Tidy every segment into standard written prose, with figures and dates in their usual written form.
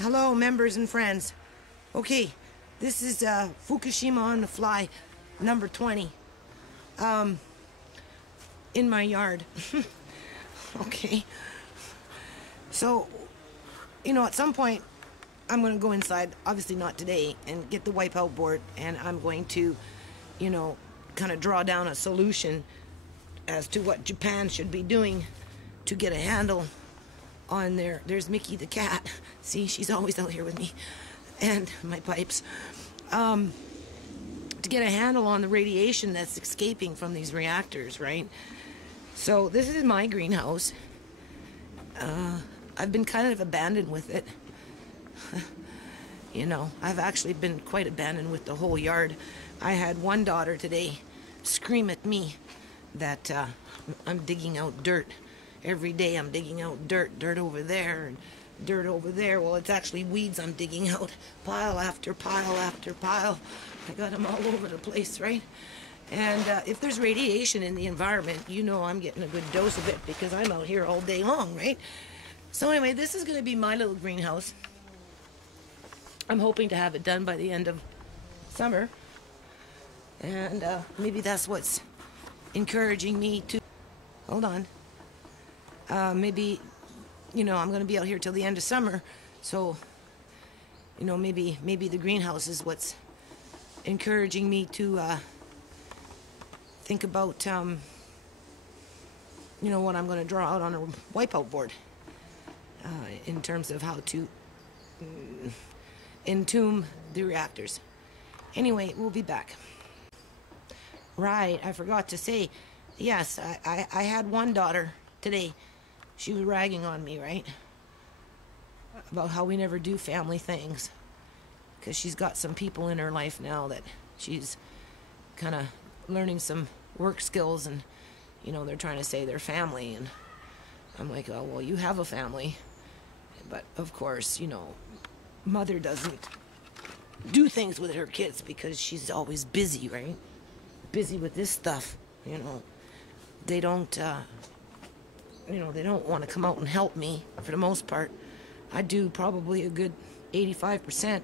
Hello, members and friends. Okay, this is Fukashima on the fly, number 20. In my yard. Okay. So, at some point, I'm going to go inside, obviously not today, and get the wipeout board, and I'm going to, kind of draw down a solution as to what Japan should be doing to get a handle on there's Mickey the cat. See, she's always out here with me. And my pipes. To get a handle on the radiation that's escaping from these reactors, right? So this is my greenhouse. I've been kind of abandoned with it. I've actually been quite abandoned with the whole yard. I had one daughter today scream at me that I'm digging out dirt. Every day I'm digging out dirt over there, and dirt over there. Well, it's actually weeds I'm digging out, pile after pile after pile. I got them all over the place, right? And if there's radiation in the environment, I'm getting a good dose of it because I'm out here all day long, right? So anyway, this is going to be my little greenhouse. I'm hoping to have it done by the end of summer. And maybe that's what's encouraging me to... Hold on. Maybe, I'm going to be out here till the end of summer. So, maybe the greenhouse is what's encouraging me to think about, what I'm going to draw out on a wipeout board in terms of how to entomb the reactors. Anyway, we'll be back. Right, I forgot to say, yes, I had one daughter today. She was ragging on me, right? About how we never do family things. Because she's got some people in her life now that she's kind of learning some work skills, and, they're trying to say they're family. And I'm like, oh, well, you have a family. But, of course, mother doesn't do things with her kids because she's always busy, right? Busy with this stuff, They don't... they don't want to come out and help me for the most part. I do probably a good 85%,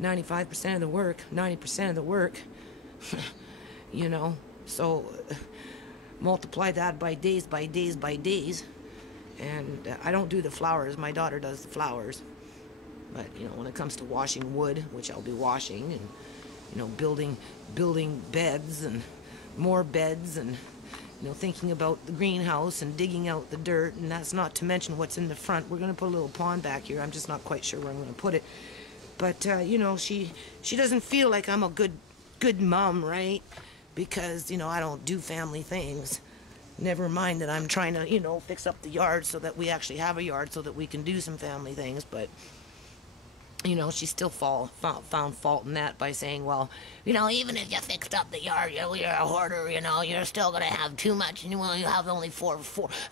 95% of the work, 90% of the work, So multiply that by days, and I don't do the flowers. My daughter does the flowers. But, when it comes to washing wood, which I'll be washing, and, building beds and more beds, and thinking about the greenhouse and digging out the dirt, and that's not to mention what's in the front. We're going to put a little pond back here. I'm just not quite sure where I'm going to put it. But, she doesn't feel like I'm a good mom, right? Because, I don't do family things. Never mind that I'm trying to, fix up the yard so that we actually have a yard so that we can do some family things. But, she still found fault in that by saying, well, even if you fixed up the yard, you're a hoarder, you're still going to have too much, and you have only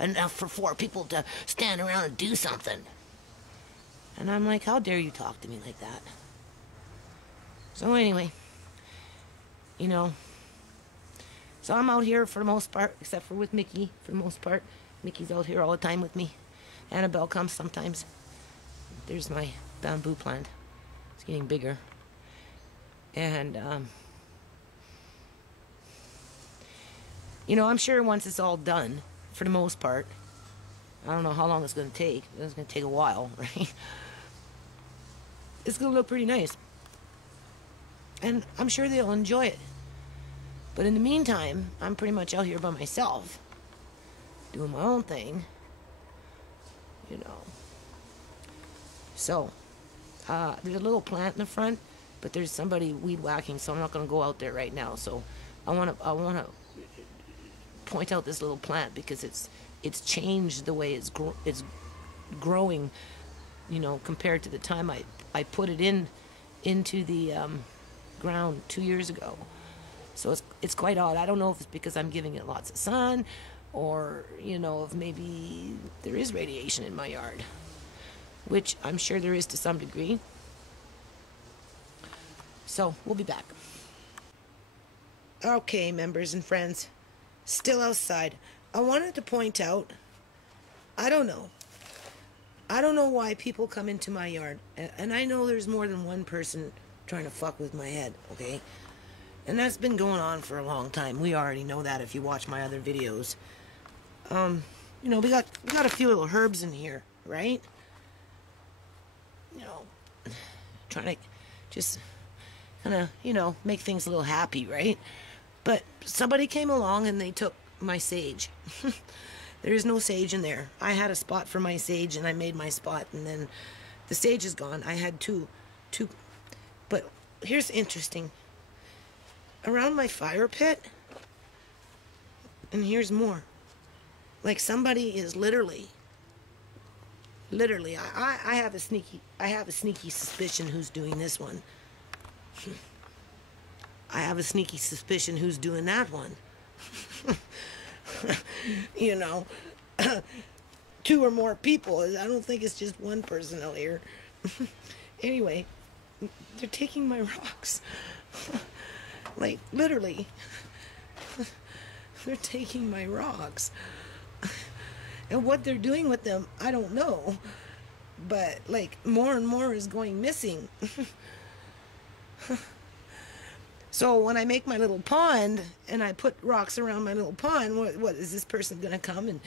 enough for four people to stand around and do something. And I'm like, how dare you talk to me like that? So anyway, so I'm out here for the most part, except for with Mickey, for the most part. Mickey's out here all the time with me. Annabelle comes sometimes. There's my bamboo plant. It's getting bigger. And, I'm sure once it's all done, for the most part, I don't know how long it's going to take. It's going to take a while, right? It's going to look pretty nice. And I'm sure they'll enjoy it. But in the meantime, I'm pretty much out here by myself, doing my own thing, So, there's a little plant in the front, but there's somebody weed whacking, so I'm not going to go out there right now. So, I want to point out this little plant because it's changed the way it's growing, compared to the time I put it into the ground 2 years ago. So it's quite odd. I don't know if it's because I'm giving it lots of sun, or if maybe there is radiation in my yard, which I'm sure there is to some degree. So we'll be back. Okay, members and friends, still outside. I wanted to point out, I don't know, I don't know why people come into my yard, and I know there's more than one person trying to fuck with my head, okay? And that's been going on for a long time. We already know that if you watch my other videos. You know, we got a few little herbs in here, right? You know, trying to just kind of, you know, make things a little happy, right? But somebody came along and they took my sage. There is no sage in there. I had a spot for my sage and I made my spot, and then the sage is gone. I had two. But here's interesting. Around my fire pit, and here's more. Like somebody is literally, I have a sneaky suspicion who's doing this one. I have a sneaky suspicion who's doing that one. You know, two or more people. I don't think it's just one person out here. Anyway, they're taking my rocks. Like, literally. They're taking my rocks. And what they're doing with them, I don't know. But, like, more and more is going missing. So when I make my little pond and I put rocks around my little pond, what is this person going to come and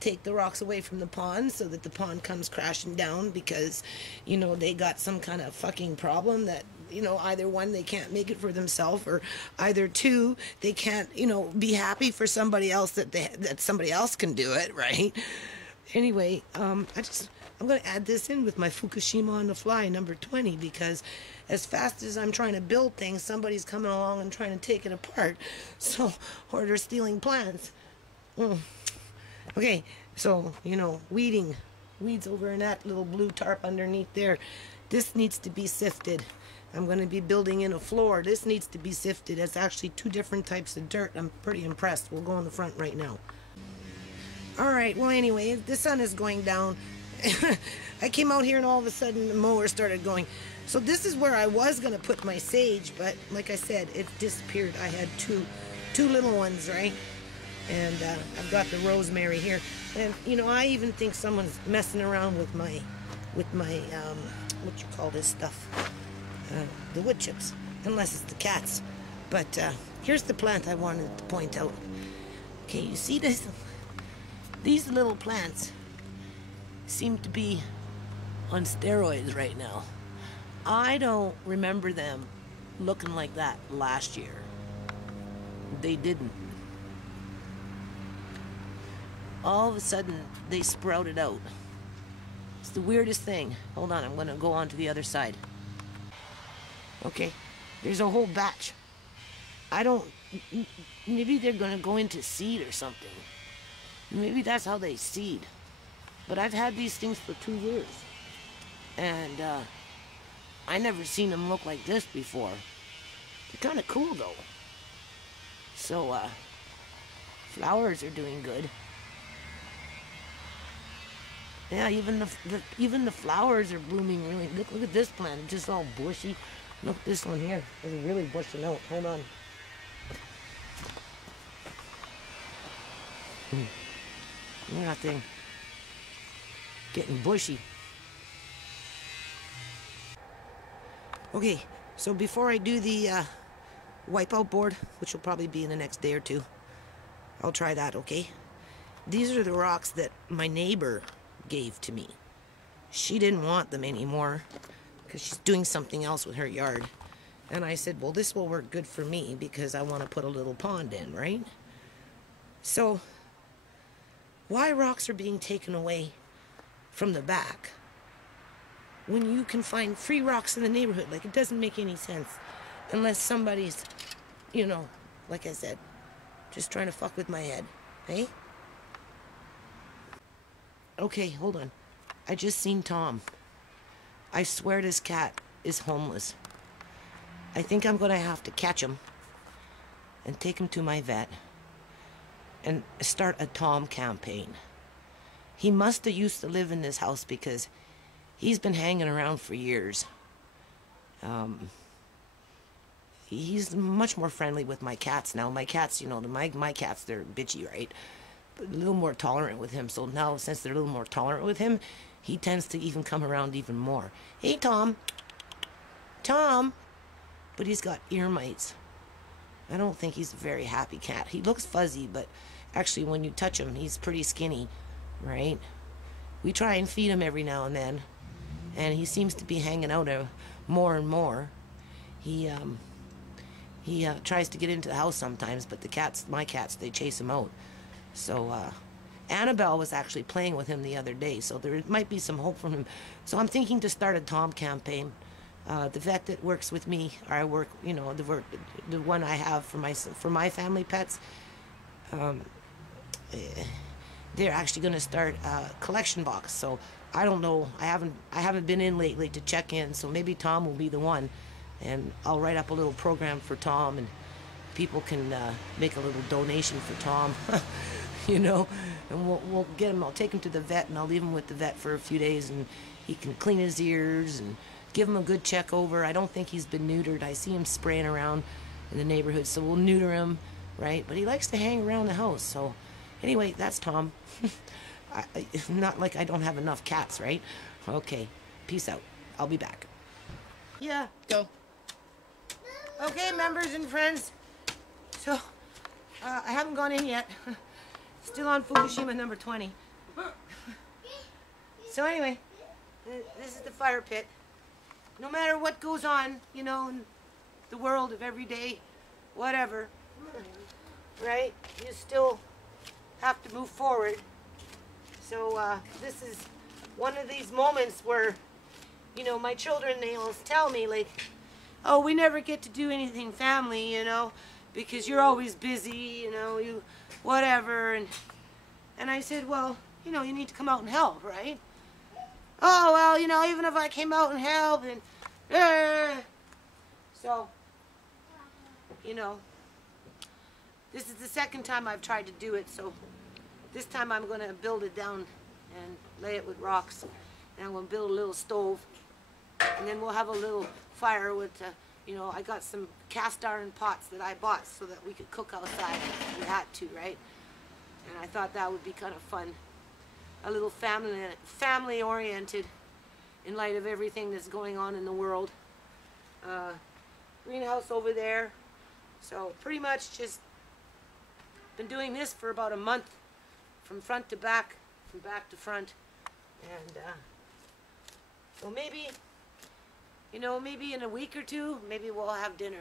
take the rocks away from the pond so that the pond comes crashing down because, you know, they got some kind of fucking problem that, you know, either one, they can't make it for themselves, or either two, they can't, you know, be happy for somebody else that somebody else can do it, right? Anyway, I'm going to add this in with my Fukashima on the fly, number 20, because as fast as I'm trying to build things, somebody's coming along and trying to take it apart. So, or they're stealing plants. Okay, so, you know, weeds over in that little blue tarp underneath there. This needs to be sifted. I'm going to be building in a floor. This needs to be sifted. It's actually two different types of dirt. I'm pretty impressed. We'll go in the front right now. All right, well, anyway, the sun is going down. I came out here and all of a sudden the mower started going. So this is where I was going to put my sage, but like I said, it disappeared. I had two little ones, right? And I've got the rosemary here. And, you know, I even think someone's messing around with my what you call this stuff? The wood chips, unless it's the cats. But here's the plant I wanted to point out. Okay, you see this? These little plants seem to be on steroids right now. I don't remember them looking like that last year. They didn't. All of a sudden, they sprouted out. It's the weirdest thing. Hold on, I'm going to go on to the other side. Okay, there's a whole batch. Maybe they're going to go into seed or something. Maybe that's how they seed. But I've had these things for 2 years. And I never seen them look like this before. They're kind of cool though. So flowers are doing good. Yeah, even the flowers are blooming really. Look at this plant, it's just all bushy. Look at this one here. It's really bushing out. Hold on. Look at that thing. Getting bushy. Okay, so before I do the wipeout board, which will probably be in the next day or two, I'll try that, okay? These are the rocks that my neighbor gave to me. She didn't want them anymore because she's doing something else with her yard. And I said, well, this will work good for me because I want to put a little pond in, right? So, why rocks are being taken away from the back when you can find free rocks in the neighborhood? Like, it doesn't make any sense unless somebody's, you know, like I said, just trying to fuck with my head, hey? Okay, hold on. I just seen Tom. I swear this cat is homeless. I think I'm gonna have to catch him and take him to my vet and start a Tom campaign. He must have used to live in this house because he's been hanging around for years. He's much more friendly with my cats now. My cats, you know, my cats, they're bitchy, right? But a little more tolerant with him. So now, since they're a little more tolerant with him, he tends to even come around even more. Hey, Tom. Tom. But he's got ear mites. I don't think he's a very happy cat. He looks fuzzy, but actually when you touch him, he's pretty skinny, right? We try and feed him every now and then, and he seems to be hanging out more and more. He tries to get into the house sometimes, but the cats, my cats, they chase him out. So Annabelle was actually playing with him the other day, so there might be some hope from him. So I'm thinking to start a Tom campaign. The vet that works with me, or I work, you know, the one I have for my family pets, they're actually going to start a collection box. So I don't know. I haven't been in lately to check in. So maybe Tom will be the one, and I'll write up a little program for Tom, and people can make a little donation for Tom, you know, and we'll get him. I'll take him to the vet, and I'll leave him with the vet for a few days, and he can clean his ears and give him a good check over. I don't think he's been neutered. I see him spraying around in the neighborhood, so we'll neuter him, right? But he likes to hang around the house. So anyway, that's Tom. Not like I don't have enough cats, right? Okay, peace out. I'll be back. Yeah, go. Okay, members and friends. So, I haven't gone in yet. Still on Fukashima number 20. So anyway, this is the fire pit. No matter what goes on, you know, in the world of every day, whatever, right? You still have to move forward. So this is one of these moments where, you know, my children, they always tell me, like, oh, we never get to do anything family, you know, because you're always busy, you know, you whatever. And I said, well, you know, you need to come out and help, right? Oh, well, you know, even if I came out and helped, and so, you know, this is the second time I've tried to do it, so this time I'm going to build it down and lay it with rocks, and I'm going to build a little stove, and then we'll have a little fire with, you know, I got some cast iron pots that I bought so that we could cook outside if we had to, right? And I thought that would be kind of fun. A little family oriented in light of everything that's going on in the world. Greenhouse over there. So pretty much just been doing this for about a month, from front to back, from back to front. And so maybe, you know, maybe in a week or two, maybe we'll have dinner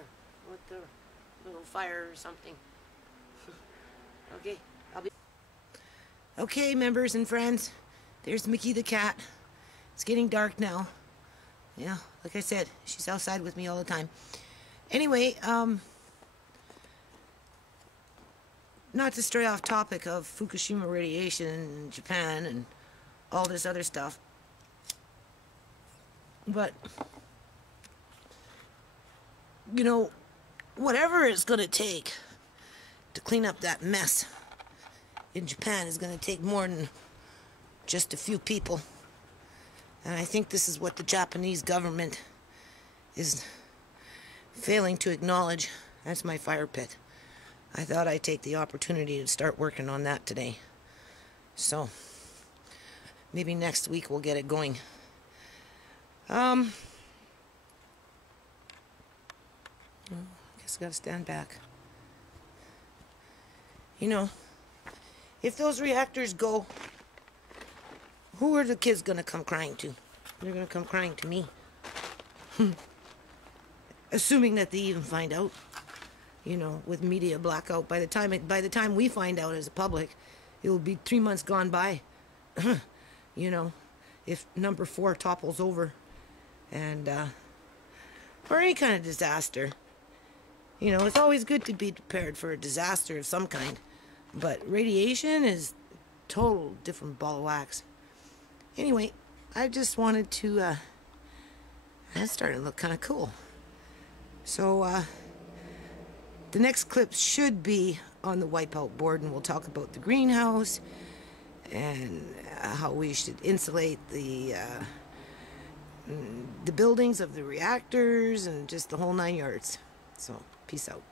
with the little fire or something. Okay, I'll be... Okay, members and friends, there's Mickey the cat. It's getting dark now. Yeah, like I said, she's outside with me all the time. Anyway, not to stray off topic of Fukushima radiation in Japan and all this other stuff, but, you know, whatever it's going to take to clean up that mess in Japan is going to take more than just a few people. And I think this is what the Japanese government is failing to acknowledge. That's my fire pit. I thought I'd take the opportunity to start working on that today. So, maybe next week we'll get it going. I guess I gotta stand back. You know, if those reactors go, who are the kids gonna come crying to? They're gonna come crying to me. Assuming that they even find out. You know, with media blackout. By the time we find out as a public, it will be 3 months gone by. You know, if number 4 topples over, and or any kind of disaster. You know, it's always good to be prepared for a disaster of some kind, but radiation is total different ball of wax. Anyway, I just wanted to, that's starting to look kind of cool. So, the next clip should be on the wipeout board, and we'll talk about the greenhouse and how we should insulate the buildings of the reactors and just the whole 9 yards. So, peace out.